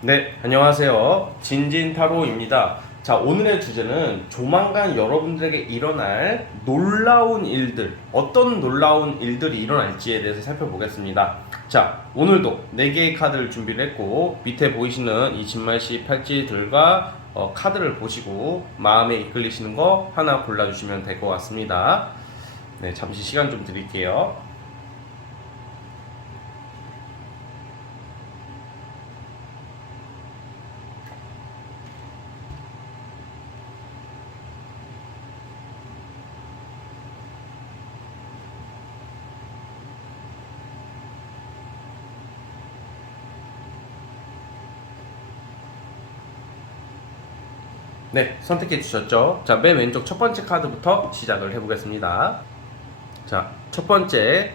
네, 안녕하세요. 진진타로입니다. 자, 오늘의 주제는 조만간 여러분들에게 일어날 놀라운 일들, 어떤 놀라운 일들이 일어날지에 대해서 살펴보겠습니다. 자, 오늘도 4개의 카드를 준비를 했고, 밑에 보이시는 이 진말씨 팔찌들과 카드를 보시고 마음에 이끌리시는 거 하나 골라주시면 될 것 같습니다. 네, 잠시 시간 좀 드릴게요. 네, 선택해 주셨죠? 자, 맨 왼쪽 첫 번째 카드부터 시작을 해보겠습니다. 자, 첫 번째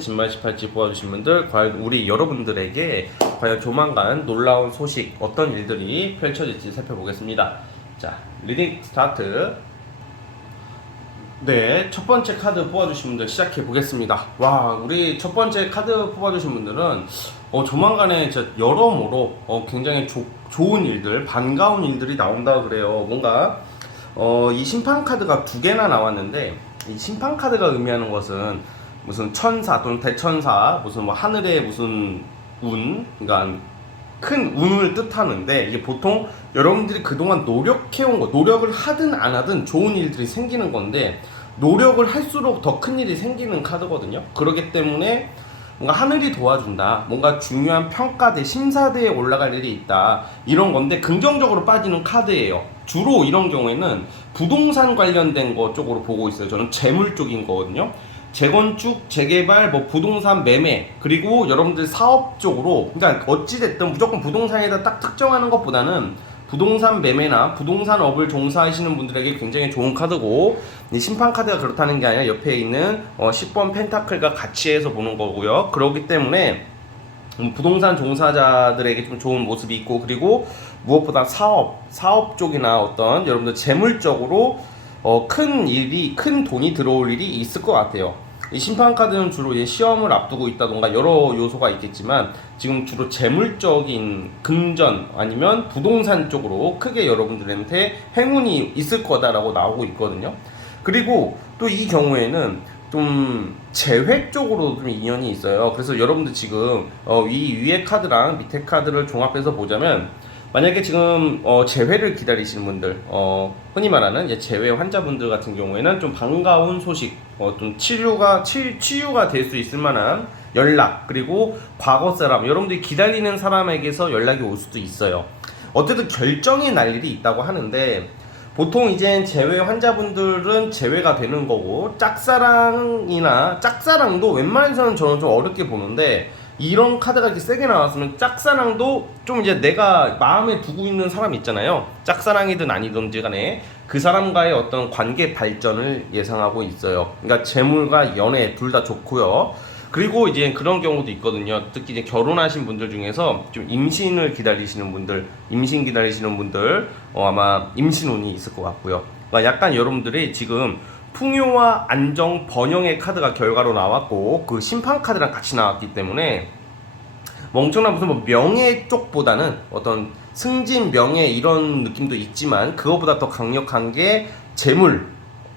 진말시팔찌 뽑아주신 분들, 과연 우리 여러분들에게 과연 조만간 놀라운 소식, 어떤 일들이 펼쳐질지 살펴보겠습니다. 자, 리딩 스타트. 네, 첫 번째 카드 뽑아주신 분들 시작해 보겠습니다. 와, 우리 첫 번째 카드 뽑아주신 분들은 조만간에 여러모로 굉장히 좋은 일들, 반가운 일들이 나온다 그래요. 뭔가 이 심판 카드가 2개나 나왔는데 이 심판 카드가 의미하는 것은 무슨 천사 또는 대천사, 무슨 뭐 하늘의 무슨 그러니까 큰 운을 뜻하는데 이게 보통 여러분들이 그동안 노력해온 거, 노력을 하든 안 하든 좋은 일들이 생기는 건데 노력을 할수록 더 큰 일이 생기는 카드거든요. 그렇기 때문에 뭔가 하늘이 도와준다, 뭔가 중요한 평가대, 심사대에 올라갈 일이 있다, 이런 건데 긍정적으로 빠지는 카드예요. 주로 이런 경우에는 부동산 관련된 거 쪽으로 보고 있어요. 저는 재물 쪽인 거거든요. 재건축, 재개발, 뭐 부동산 매매, 그리고 여러분들 사업 쪽으로, 그러니까 어찌됐든 무조건 부동산에다 딱 특정하는 것보다는 부동산 매매나 부동산업을 종사하시는 분들에게 굉장히 좋은 카드고, 이 심판 카드가 그렇다는 게 아니라 옆에 있는 10번 펜타클과 같이 해서 보는 거고요. 그렇기 때문에 부동산 종사자들에게 좀 좋은 모습이 있고, 그리고 무엇보다 사업 쪽이나 어떤 여러분들 재물적으로 큰 돈이 들어올 일이 있을 것 같아요. 이 심판 카드는 주로 이제 시험을 앞두고 있다던가 여러 요소가 있겠지만 지금 주로 재물적인 금전 아니면 부동산 쪽으로 크게 여러분들한테 행운이 있을 거다라고 나오고 있거든요. 그리고 또 이 경우에는 좀 재회 쪽으로 좀 인연이 있어요. 그래서 여러분들 지금 이 위에 카드랑 밑에 카드를 종합해서 보자면, 만약에 지금 재회를 기다리시는 분들, 흔히 말하는 이제 재회 환자분들 같은 경우에는 좀 반가운 소식, 좀 치유가 될 수 있을 만한 연락, 그리고 과거 사람, 여러분들이 기다리는 사람에게서 연락이 올 수도 있어요. 어쨌든 결정이 날 일이 있다고 하는데, 보통 이제 재회 환자분들은 재회가 되는 거고, 짝사랑도 웬만해서는 저는 좀 어렵게 보는데, 이런 카드가 이렇게 세게 나왔으면 짝사랑도 좀 이제 내가 마음에 두고 있는 사람 있잖아요. 짝사랑이든 아니든지 간에 그 사람과의 어떤 관계 발전을 예상하고 있어요. 그러니까 재물과 연애 둘 다 좋고요. 그리고 이제 그런 경우도 있거든요. 특히 이제 결혼하신 분들 중에서 좀 임신 기다리시는 분들 아마 임신운이 있을 것 같고요. 그러니까 약간 여러분들이 지금 풍요와 안정, 번영의 카드가 결과로 나왔고 그 심판 카드랑 같이 나왔기 때문에 엄청난 무슨 뭐 명예 쪽보다는 어떤 승진, 명예 이런 느낌도 있지만 그거보다 더 강력한 게 재물,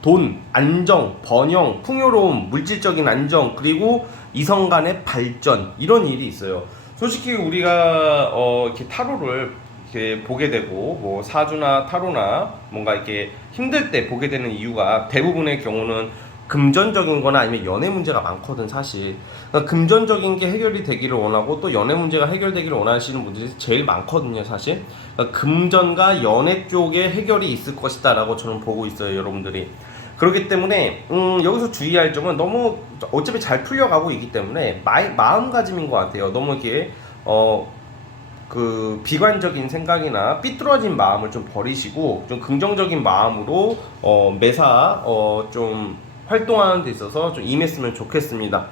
돈, 안정, 번영, 풍요로움, 물질적인 안정, 그리고 이성 간의 발전, 이런 일이 있어요. 솔직히 우리가 이렇게 타로를 이렇게 보게 되고, 뭐 사주나 타로나 뭔가 이렇게 힘들 때 보게 되는 이유가 대부분의 경우는 금전적인 거나 아니면 연애 문제가 많거든, 사실. 그러니까 금전적인 게 해결이 되기를 원하고 또 연애 문제가 해결되기를 원하시는 분들이 제일 많거든요, 사실. 그러니까 금전과 연애 쪽에 해결이 있을 것이다 라고 저는 보고 있어요, 여러분들이. 그렇기 때문에 여기서 주의할 점은, 너무 어차피 잘 풀려가고 있기 때문에 마음가짐인 것 같아요. 너무 이렇게 그 비관적인 생각이나 삐뚤어진 마음을 좀 버리시고 좀 긍정적인 마음으로 매사 좀 활동하는 데 있어서 좀 임했으면 좋겠습니다.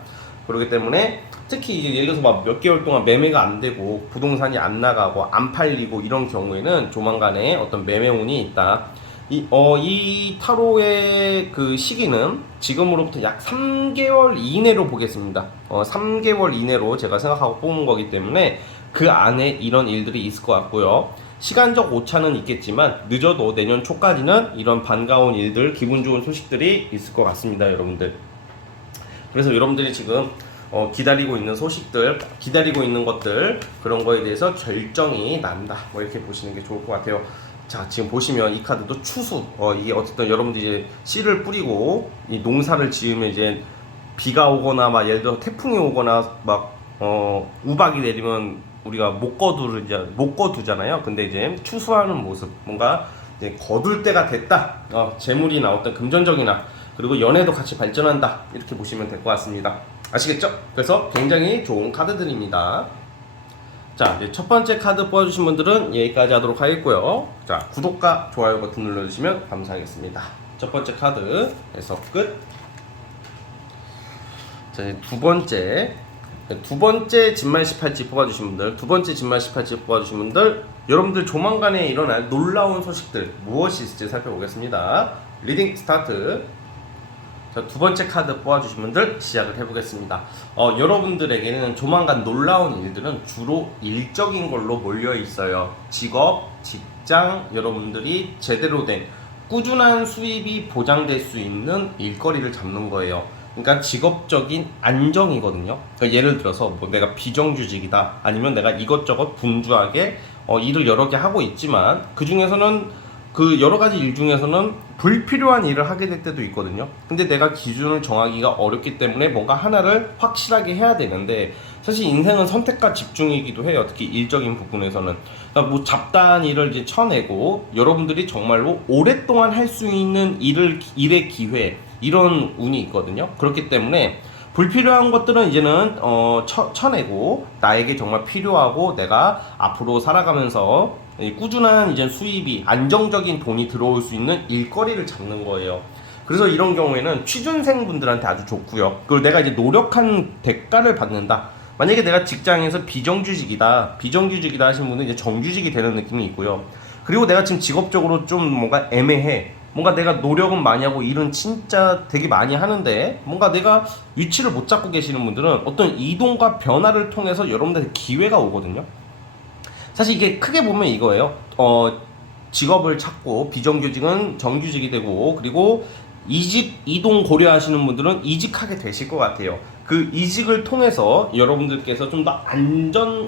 그렇기 때문에 특히 예를 들어서 막 몇 개월 동안 매매가 안 되고 부동산이 안 나가고 안 팔리고 이런 경우에는 조만간에 어떤 매매운이 있다. 이 타로의 그 시기는 지금으로부터 약 3개월 이내로 보겠습니다. 3개월 이내로 제가 생각하고 뽑은 거기 때문에 그 안에 이런 일들이 있을 것 같고요. 시간적 오차는 있겠지만 늦어도 내년 초까지는 이런 반가운 일들, 기분 좋은 소식들이 있을 것 같습니다, 여러분들. 그래서 여러분들이 지금 기다리고 있는 소식들, 기다리고 있는 것들, 그런 거에 대해서 결정이 난다, 뭐 이렇게 보시는 게 좋을 것 같아요. 자, 지금 보시면 이 카드도 추수, 이게 어쨌든 여러분들이 이제 씨를 뿌리고 이 농사를 지으면 이제 비가 오거나 막 예를 들어 태풍이 오거나 막 우박이 내리면 우리가 못 거두잖아요. 근데 이제 추수하는 모습, 뭔가 이제 거둘 때가 됐다. 재물이나 어떤 금전적이나 그리고 연애도 같이 발전한다, 이렇게 보시면 될 것 같습니다. 아시겠죠? 그래서 굉장히 좋은 카드들입니다. 자, 이제 첫 번째 카드 뽑아주신 분들은 여기까지 하도록 하겠고요. 자, 구독과 좋아요 버튼 눌러주시면 감사하겠습니다. 첫 번째 카드에서 끝. 자, 두 번째 진말 18지 뽑아주신 분들, 두 번째 진말 18지 뽑아주신 분들, 여러분들 조만간에 일어날 놀라운 소식들 무엇이 있을지 살펴보겠습니다. 리딩 스타트. 자, 두 번째 카드 뽑아주신 분들 시작을 해보겠습니다. 여러분들에게는 조만간 놀라운 일들은 주로 일적인 걸로 몰려 있어요. 직업, 직장, 여러분들이 제대로 된 꾸준한 수입이 보장될 수 있는 일거리를 잡는 거예요. 그러니까 직업적인 안정이거든요. 그러니까 예를 들어서 뭐 내가 비정규직이다, 아니면 내가 이것저것 분주하게 일을 여러 개 하고 있지만 그 중에서는 그 여러 가지 일 중에서는 불필요한 일을 하게 될 때도 있거든요. 근데 내가 기준을 정하기가 어렵기 때문에 뭔가 하나를 확실하게 해야 되는데, 사실 인생은 선택과 집중이기도 해요. 특히 일적인 부분에서는. 그러니까 뭐 잡다한 일을 이제 쳐내고 여러분들이 정말로 오랫동안 할 수 있는 일의 기회, 이런 운이 있거든요. 그렇기 때문에 불필요한 것들은 이제는 쳐내고 나에게 정말 필요하고 내가 앞으로 살아가면서 꾸준한 이제 수입이, 안정적인 돈이 들어올 수 있는 일거리를 잡는 거예요. 그래서 이런 경우에는 취준생 분들한테 아주 좋고요. 그리고 내가 이제 노력한 대가를 받는다. 만약에 내가 직장에서 비정규직이다 하신 분은 이제 정규직이 되는 느낌이 있고요. 그리고 내가 지금 직업적으로 좀 뭔가 애매해. 뭔가 내가 노력은 많이 하고 일은 진짜 되게 많이 하는데 뭔가 내가 위치를 못 잡고 계시는 분들은 어떤 이동과 변화를 통해서 여러분들한테 기회가 오거든요. 사실 이게 크게 보면 이거예요. 직업을 찾고 비정규직은 정규직이 되고, 그리고 이동 고려하시는 분들은 이직하게 되실 것 같아요. 그 이직을 통해서 여러분들께서 좀 더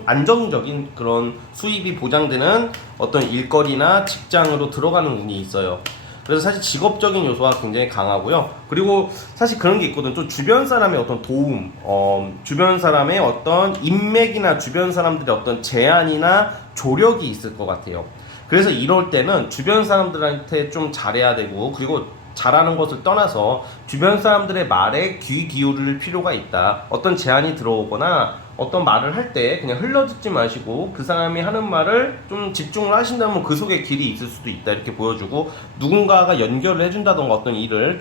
안정적인 그런 수입이 보장되는 어떤 일거리나 직장으로 들어가는 운이 있어요. 그래서 사실 직업적인 요소가 굉장히 강하고요. 그리고 사실 그런 게 있거든. 또 주변 사람의 어떤 도움, 주변 사람의 어떤 인맥이나 주변 사람들의 어떤 제안이나 조력이 있을 것 같아요. 그래서 이럴 때는 주변 사람들한테 좀 잘해야 되고, 그리고 잘하는 것을 떠나서 주변 사람들의 말에 귀 기울일 필요가 있다. 어떤 제안이 들어오거나 어떤 말을 할 때 그냥 흘러듣지 마시고 그 사람이 하는 말을 좀 집중을 하신다면 그 속에 길이 있을 수도 있다, 이렇게 보여주고, 누군가가 연결을 해준다던가 어떤 일을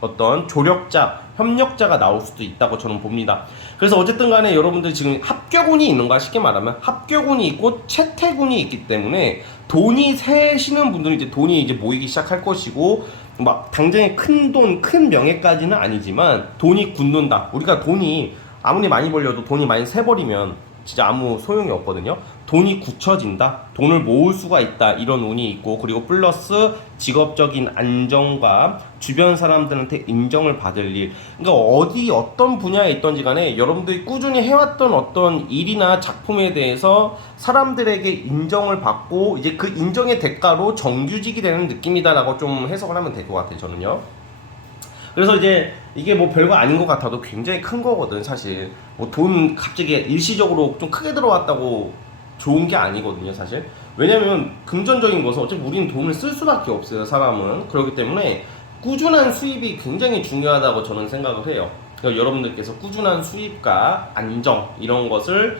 어떤 조력자, 협력자가 나올 수도 있다고 저는 봅니다. 그래서 어쨌든 간에 여러분들 지금 합격운이 있는가, 쉽게 말하면 합격운이 있고 채택운이 있기 때문에 돈이 새시는 분들은 이제 돈이 이제 모이기 시작할 것이고, 막 당장에 큰 돈, 큰 명예까지는 아니지만 돈이 굳는다. 우리가 돈이 아무리 많이 벌려도 돈이 많이 새버리면 진짜 아무 소용이 없거든요. 돈이 굳혀진다, 돈을 모을 수가 있다, 이런 운이 있고, 그리고 플러스 직업적인 안정과 주변 사람들한테 인정을 받을 일. 그러니까 어떤 분야에 있던지 간에 여러분들이 꾸준히 해왔던 어떤 일이나 작품에 대해서 사람들에게 인정을 받고 이제 그 인정의 대가로 정규직이 되는 느낌이다라고 좀 해석을 하면 될 것 같아요, 저는요. 그래서 이제 이게 뭐 별거 아닌 것 같아도 굉장히 큰 거거든, 사실. 뭐 돈 갑자기 일시적으로 좀 크게 들어왔다고 좋은 게 아니거든요, 사실. 왜냐면 금전적인 것은 어차피 우리는 돈을 쓸 수밖에 없어요, 사람은. 그렇기 때문에 꾸준한 수입이 굉장히 중요하다고 저는 생각을 해요. 그러니까 여러분들께서 꾸준한 수입과 안정, 이런 것을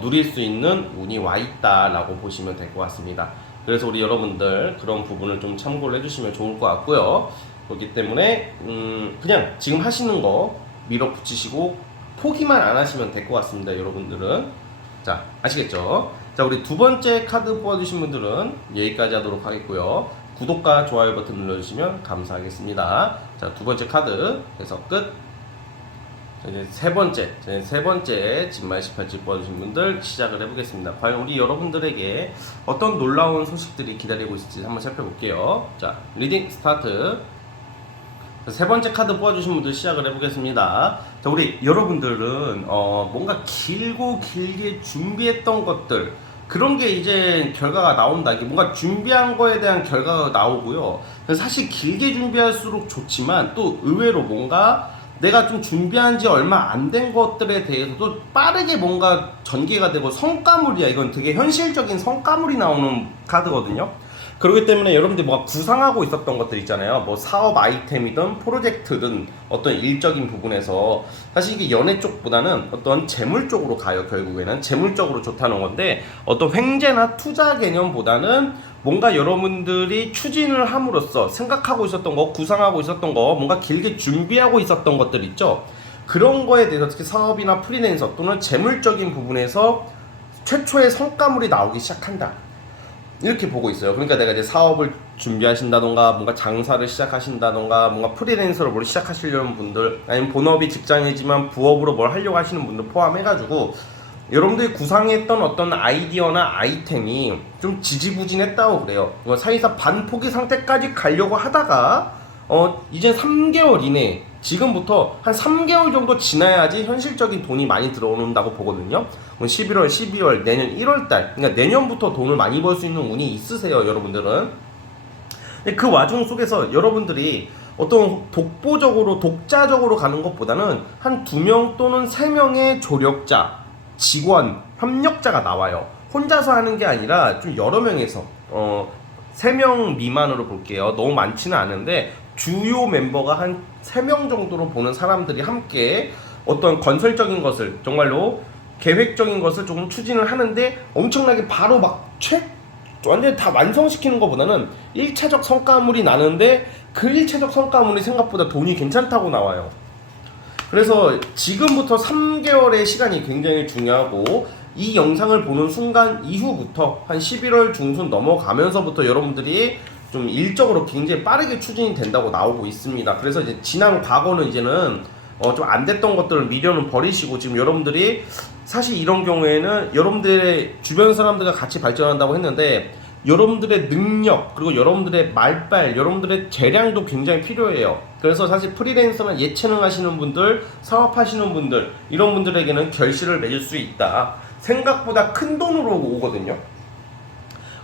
누릴 수 있는 운이 와 있다라고 보시면 될 것 같습니다. 그래서 우리 여러분들 그런 부분을 좀 참고를 해주시면 좋을 것 같고요. 그렇기 때문에 그냥 지금 하시는 거 밀어붙이시고 포기만 안 하시면 될 것 같습니다, 여러분들은. 자, 아시겠죠? 자, 우리 두 번째 카드 뽑아주신 분들은 여기까지 하도록 하겠고요. 구독과 좋아요 버튼 눌러주시면 감사하겠습니다. 자, 두 번째 카드 해서 끝. 이제 세 번째 진말 18집 뽑아주신 분들 시작을 해보겠습니다. 과연 우리 여러분들에게 어떤 놀라운 소식들이 기다리고 있을지 한번 살펴볼게요. 자, 리딩 스타트. 세 번째 카드 뽑아주신 분들 시작을 해보겠습니다. 자, 우리 여러분들은 뭔가 길게 준비했던 것들, 그런 게 이제 결과가 나온다. 이게 뭔가 준비한 거에 대한 결과가 나오고요. 사실 길게 준비할수록 좋지만 또 의외로 뭔가 내가 좀 준비한 지 얼마 안 된 것들에 대해서도 빠르게 뭔가 전개가 되고 성과물이야. 이건 되게 현실적인 성과물이 나오는 카드거든요. 그렇기 때문에 여러분들이 뭔가 구상하고 있었던 것들 있잖아요. 뭐 사업 아이템이든 프로젝트든 어떤 일적인 부분에서 사실 이게 연애 쪽보다는 어떤 재물 쪽으로 가요. 결국에는 재물 쪽으로 좋다는 건데 어떤 횡재나 투자 개념보다는 뭔가 여러분들이 추진을 함으로써 생각하고 있었던 거, 구상하고 있었던 거, 뭔가 길게 준비하고 있었던 것들 있죠. 그런 거에 대해서 특히 사업이나 프리랜서 또는 재물적인 부분에서 최초의 성과물이 나오기 시작한다. 이렇게 보고 있어요. 그러니까 내가 이제 사업을 준비하신다던가 뭔가 장사를 시작하신다던가 뭔가 프리랜서로 뭘 시작하시려는 분들, 아니면 본업이 직장이지만 부업으로 뭘 하려고 하시는 분들 포함해가지고 여러분들이 구상했던 어떤 아이디어나 아이템이 좀 지지부진했다고 그래요. 사실상 반포기 상태까지 가려고 하다가 이제 3개월 이내, 지금부터 한 3개월 정도 지나야지 현실적인 돈이 많이 들어온다고 보거든요. 11월, 12월, 내년 1월달, 그러니까 내년부터 돈을 많이 벌 수 있는 운이 있으세요, 여러분들은. 근데 그 와중 속에서 여러분들이 어떤 독보적으로, 독자적으로 가는 것보다는 한 2명 또는 3명의 조력자, 직원, 협력자가 나와요. 혼자서 하는 게 아니라 좀 여러 명에서 3명 미만으로 볼게요. 너무 많지는 않은데 주요 멤버가 한 3명 정도로 보는 사람들이 함께 어떤 건설적인 것을, 정말로 계획적인 것을 조금 추진을 하는데 엄청나게 바로 완전히 다 완성시키는 것보다는 1차적 성과물이 나는데 그 1차적 성과물이 생각보다 돈이 괜찮다고 나와요. 그래서 지금부터 3개월의 시간이 굉장히 중요하고, 이 영상을 보는 순간 이후부터 한 11월 중순 넘어가면서부터 여러분들이 좀 일적으로 굉장히 빠르게 추진이 된다고 나오고 있습니다. 그래서 이제 지난 과거는 이제는 좀 안 됐던 것들을 미련은 버리시고, 지금 여러분들이 사실 이런 경우에는 여러분들의 주변 사람들과 같이 발전한다고 했는데 여러분들의 능력, 그리고 여러분들의 말빨, 여러분들의 재량도 굉장히 필요해요. 그래서 사실 프리랜서나 예체능 하시는 분들, 사업하시는 분들, 이런 분들에게는 결실을 맺을 수 있다. 생각보다 큰 돈으로 오거든요.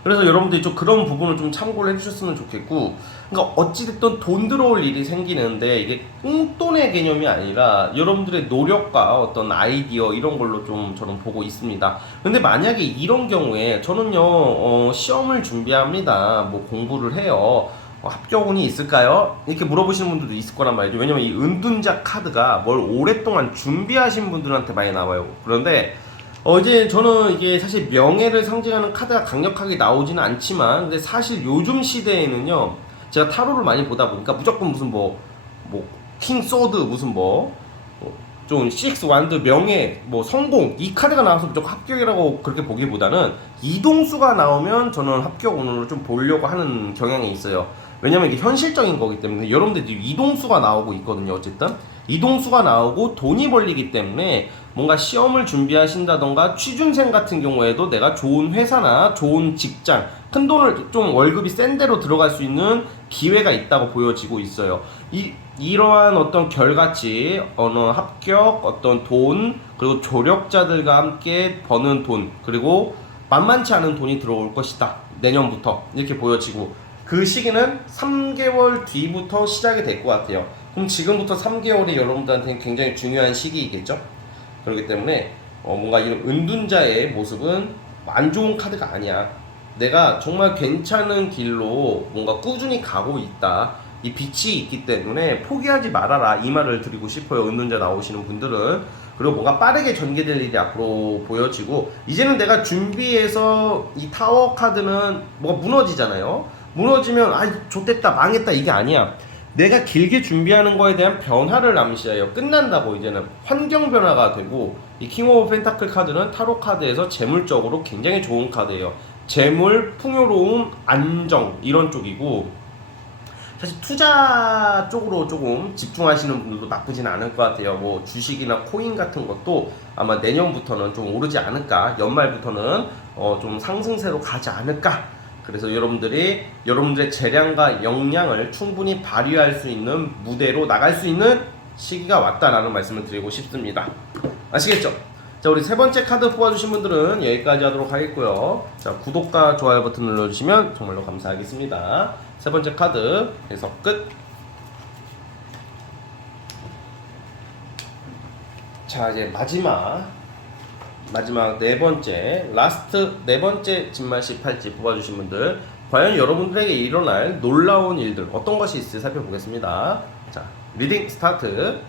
그래서 여러분들이 좀 그런 부분을 좀 참고를 해주셨으면 좋겠고, 그러니까 어찌됐든 돈 들어올 일이 생기는데 이게 꽁돈의 개념이 아니라 여러분들의 노력과 어떤 아이디어, 이런 걸로 좀 저는 보고 있습니다. 근데 만약에 이런 경우에 저는요 시험을 준비합니다, 뭐 공부를 해요, 합격운이 있을까요? 이렇게 물어보시는 분들도 있을 거란 말이죠. 왜냐면 이 은둔자 카드가 뭘 오랫동안 준비하신 분들한테 많이 나와요. 그런데 이제 저는 이게 사실 명예를 상징하는 카드가 강력하게 나오지는 않지만, 근데 사실 요즘 시대에는요, 제가 타로를 많이 보다 보니까 무조건 무슨 킹 소드, 무슨 좀 식스 완드, 명예, 성공, 이 카드가 나와서 무조건 합격이라고 그렇게 보기보다는 이동수가 나오면 저는 합격 운으로 좀 보려고 하는 경향이 있어요. 왜냐면 이게 현실적인 거기 때문에. 여러분들 이동수가 나오고 있거든요. 어쨌든 이동수가 나오고 돈이 벌리기 때문에 뭔가 시험을 준비하신다던가 취준생 같은 경우에도 내가 좋은 회사나 좋은 직장, 큰 돈을 좀 월급이 센 데로 들어갈 수 있는 기회가 있다고 보여지고 있어요. 이러한 어떤 결과치, 합격, 어떤 돈, 그리고 조력자들과 함께 버는 돈, 그리고 만만치 않은 돈이 들어올 것이다, 내년부터, 이렇게 보여지고, 그 시기는 3개월 뒤부터 시작이 될 것 같아요. 그럼 지금부터 3개월이 여러분들한테는 굉장히 중요한 시기이겠죠? 그렇기 때문에 뭔가 이런 은둔자의 모습은 안 좋은 카드가 아니야. 내가 정말 괜찮은 길로 뭔가 꾸준히 가고 있다, 이 빛이 있기 때문에 포기하지 말아라, 이 말을 드리고 싶어요, 은둔자 나오시는 분들은. 그리고 뭔가 빠르게 전개될 일이 앞으로 보여지고, 이제는 내가 준비해서 이 타워 카드는 뭐가 무너지잖아요. 무너지면 좆됐다, 망했다, 이게 아니야. 내가 길게 준비하는 거에 대한 변화를 암시해요. 끝난다고. 이제는 환경 변화가 되고, 이 킹 오브 펜타클 카드는 타로 카드에서 재물적으로 굉장히 좋은 카드예요. 재물, 풍요로움, 안정, 이런 쪽이고, 사실 투자 쪽으로 조금 집중하시는 분들도 나쁘진 않을 것 같아요. 뭐 주식이나 코인 같은 것도 아마 내년부터는 좀 오르지 않을까, 연말부터는 좀 상승세로 가지 않을까. 그래서 여러분들의 재량과 역량을 충분히 발휘할 수 있는 무대로 나갈 수 있는 시기가 왔다라는 말씀을 드리고 싶습니다. 아시겠죠? 자, 우리 세 번째 카드 뽑아주신 분들은 여기까지 하도록 하겠고요. 자, 구독과 좋아요 버튼 눌러주시면 정말로 감사하겠습니다. 세 번째 카드 해석 끝. 자, 이제 마지막 네 번째, 라스트 네 번째 진말씨 팔찌 뽑아주신 분들, 과연 여러분들에게 일어날 놀라운 일들 어떤 것이 있을지 살펴보겠습니다. 자, 리딩 스타트.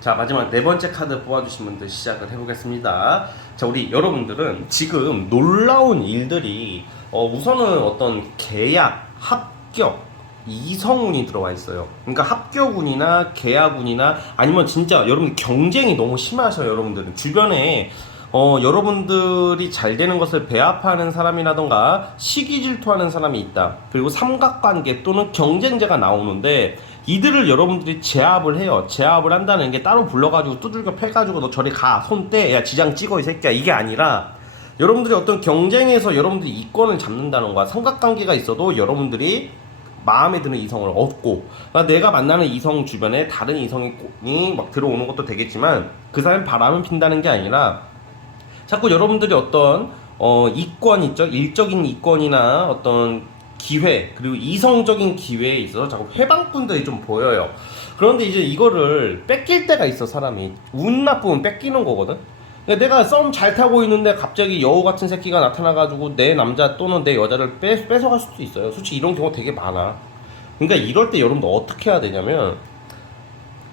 자, 마지막 네 번째 카드 뽑아주신 분들 시작을 해보겠습니다. 자, 우리 여러분들은 지금 놀라운 일들이 우선은 어떤 계약, 합격, 이성운이 들어와 있어요. 그러니까 합격운이나 계약운이나 아니면 진짜 여러분 경쟁이 너무 심하셔요. 여러분들은 주변에 여러분들이 잘 되는 것을 배합하는 사람이라던가 시기 질투하는 사람이 있다. 그리고 삼각관계 또는 경쟁자가 나오는데 이들을 여러분들이 제압을 해요. 제압을 한다는 게 따로 불러가지고 두들겨 패가지고 너 저리 가, 손 떼, 야 지장 찍어 이 새끼야, 이게 아니라 여러분들이 어떤 경쟁에서 여러분들이 이권을 잡는다는 거야. 삼각관계가 있어도 여러분들이 마음에 드는 이성을 얻고, 그러니까 내가 만나는 이성 주변에 다른 이성이 막 들어오는 것도 되겠지만 그 사람이 바람을 핀다는 게 아니라 자꾸 여러분들이 어떤 이권 있죠, 일적인 이권이나 어떤 기회, 그리고 이성적인 기회에 있어서 자꾸 회방꾼들이 좀 보여요. 그런데 이제 이거를 뺏길 때가 있어. 사람이 운 나쁘면 뺏기는 거거든. 그러니까 내가 썸 잘 타고 있는데 갑자기 여우 같은 새끼가 나타나가지고 내 남자 또는 내 여자를 뺏어갈 수도 있어요. 솔직히 이런 경우 되게 많아. 그러니까 이럴 때 여러분들 어떻게 해야 되냐면,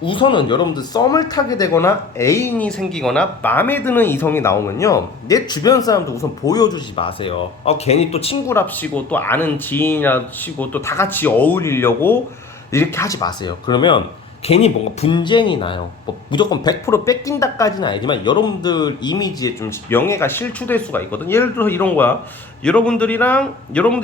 우선은 여러분들 썸을 타게 되거나 애인이 생기거나 마음에 드는 이성이 나오면요, 내 주변 사람도 우선 보여주지 마세요. 괜히 또 친구랍시고 또 아는 지인이랍시고 또 다 같이 어울리려고 이렇게 하지 마세요. 그러면 괜히 뭔가 분쟁이 나요. 뭐 무조건 100% 뺏긴다까지는 아니지만 여러분들 이미지에 좀 명예가 실추될 수가 있거든. 예를 들어서 이런 거야. 여러분들이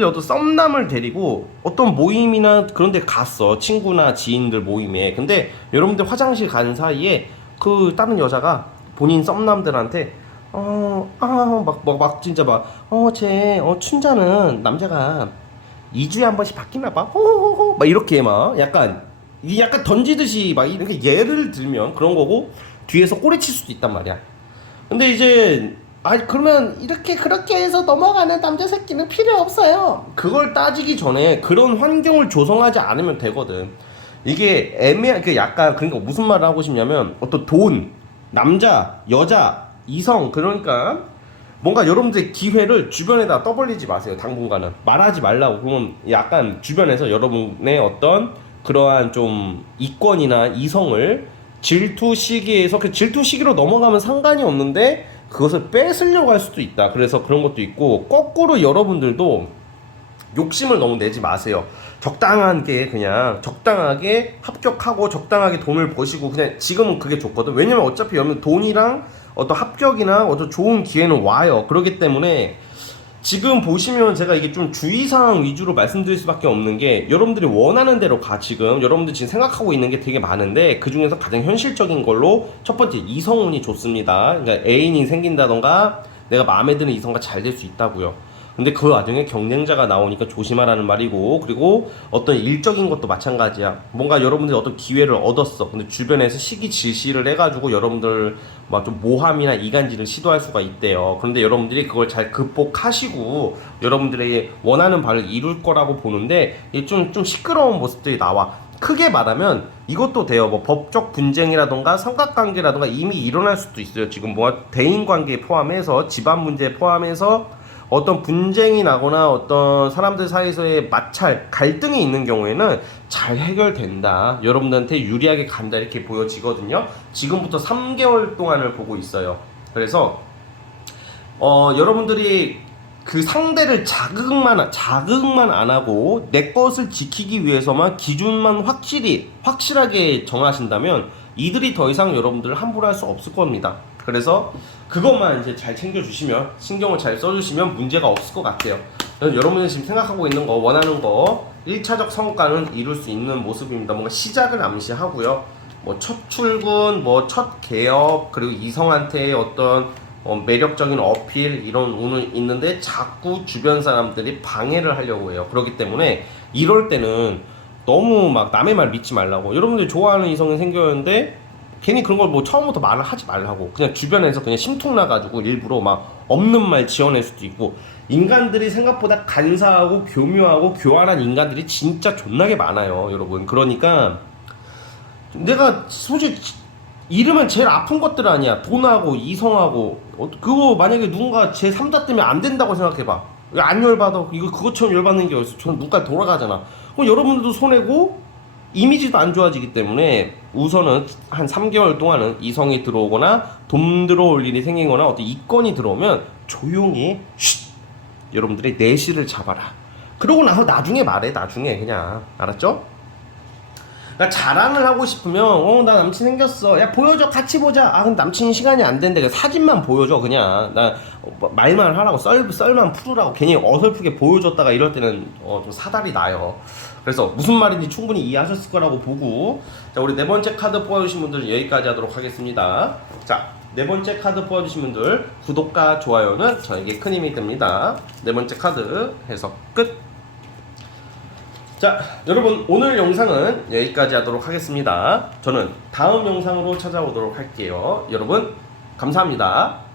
어떤 썸남을 데리고 어떤 모임이나 그런 데 갔어. 친구나 지인들 모임에. 근데 여러분들 화장실 간 사이에 그 다른 여자가 본인 썸남들한테 진짜 쟤 춘자는 남자가 2주에 한 번씩 바뀌나 봐. 호호호 막 이렇게 막 약간 던지듯이 막 이렇게 예를 들면 그런 거고, 뒤에서 꼬리칠 수도 있단 말이야. 근데 이제 그러면 그렇게 해서 넘어가는 남자 새끼는 필요 없어요. 그걸 따지기 전에 그런 환경을 조성하지 않으면 되거든. 이게 약간, 그러니까 무슨 말을 하고 싶냐면, 어떤 돈, 남자, 여자, 이성, 그러니까 뭔가 여러분들의 기회를 주변에다 떠벌리지 마세요. 당분간은 말하지 말라고. 그러면 약간 주변에서 여러분의 어떤 그러한 좀 이권이나 이성을 질투 시기에서, 그 질투 시기로 넘어가면 상관이 없는데 그것을 뺏으려고 할 수도 있다. 그래서 그런 것도 있고, 거꾸로 여러분들도 욕심을 너무 내지 마세요. 그냥 적당하게 합격하고 적당하게 돈을 버시고, 그냥 지금은 그게 좋거든. 왜냐면 어차피 여러분 돈이랑 어떤 합격이나 어떤 좋은 기회는 와요. 그렇기 때문에 지금 보시면 제가 이게 좀 주의사항 위주로 말씀드릴 수밖에 없는 게, 여러분들이 원하는 대로 여러분들 지금 생각하고 있는 게 되게 많은데 그 중에서 가장 현실적인 걸로 첫 번째, 이성운이 좋습니다. 그러니까 애인이 생긴다던가 내가 마음에 드는 이성과 잘 될 수 있다고요. 근데 그 와중에 경쟁자가 나오니까 조심하라는 말이고, 그리고 어떤 일적인 것도 마찬가지야. 뭔가 여러분들이 어떤 기회를 얻었어. 근데 주변에서 시기 질시를 해가지고 여러분들 막 좀 모함이나 이간질을 시도할 수가 있대요. 그런데 여러분들이 그걸 잘 극복하시고 여러분들의 원하는 바를 이룰 거라고 보는데, 좀 시끄러운 모습들이 나와. 크게 말하면 이것도 돼요. 뭐 법적 분쟁이라던가 삼각관계라던가 이미 일어날 수도 있어요. 지금 뭐 대인관계 포함해서, 집안 문제 포함해서 어떤 분쟁이 나거나 어떤 사람들 사이에서의 마찰, 갈등이 있는 경우에는 잘 해결된다, 여러분들한테 유리하게 간다, 이렇게 보여지거든요. 지금부터 3개월 동안을 보고 있어요. 그래서 여러분들이 그 상대를 자극만 안 하고 내 것을 지키기 위해서만 기준만 확실하게 정하신다면 이들이 더 이상 여러분들을 함부로 할 수 없을 겁니다. 그래서 그것만 이제 잘 챙겨주시면, 신경을 잘 써주시면 문제가 없을 것 같아요. 여러분이 지금 생각하고 있는 거, 원하는 거 1차적 성과는 이룰 수 있는 모습입니다. 뭔가 시작을 암시하고요. 뭐 첫 출근, 뭐 첫 개업, 그리고 이성한테의 어떤 매력적인 어필 이런 오늘 있는데 자꾸 주변 사람들이 방해를 하려고 해요. 그렇기 때문에 이럴 때는 너무 막 남의 말 믿지 말라고. 여러분들이 좋아하는 이성이 생겼는데 괜히 그런 걸 뭐 처음부터 말을 하지 말라고. 그냥 주변에서 그냥 심통 나가지고 일부러 막 없는 말 지어낼 수도 있고. 인간들이 생각보다 간사하고 교묘하고 교활한 인간들이 진짜 존나게 많아요, 여러분. 그러니까 내가 솔직히 잃으면 제일 아픈 것들 아니야. 돈하고 이성하고. 그거 만약에 누군가 제 3자 때문에 안 된다고 생각해봐. 안 열받아. 이거 그것처럼 열받는 게 어딨어. 저는 눈까지 돌아가잖아. 그럼 여러분들도 손해고 이미지도 안 좋아지기 때문에 우선은 한 3개월 동안은 이성이 들어오거나 돈 들어올 일이 생기거나 어떤 이건이 들어오면 조용히 쉿! 여러분들이 내실을 잡아라. 그러고 나서 나중에 말해. 나중에 그냥. 알았죠? 그러니까 자랑을 하고 싶으면 나 남친 생겼어. 야 보여줘. 같이 보자. 아 근데 남친 시간이 안 된대. 사진만 보여줘. 그냥 나 말만 하라고 썰만 풀으라고 괜히 어설프게 보여줬다가 이럴 때는 좀 사달이 나요. 그래서 무슨 말인지 충분히 이해하셨을 거라고 보고 자 우리 네 번째 카드 뽑아주신 분들 여기까지 하도록 하겠습니다. 자 네 번째 카드 뽑아주신 분들 구독과 좋아요는 저에게 큰 힘이 됩니다. 네 번째 카드 해석 끝. 자 여러분 오늘 영상은 여기까지 하도록 하겠습니다. 저는 다음 영상으로 찾아오도록 할게요. 여러분 감사합니다.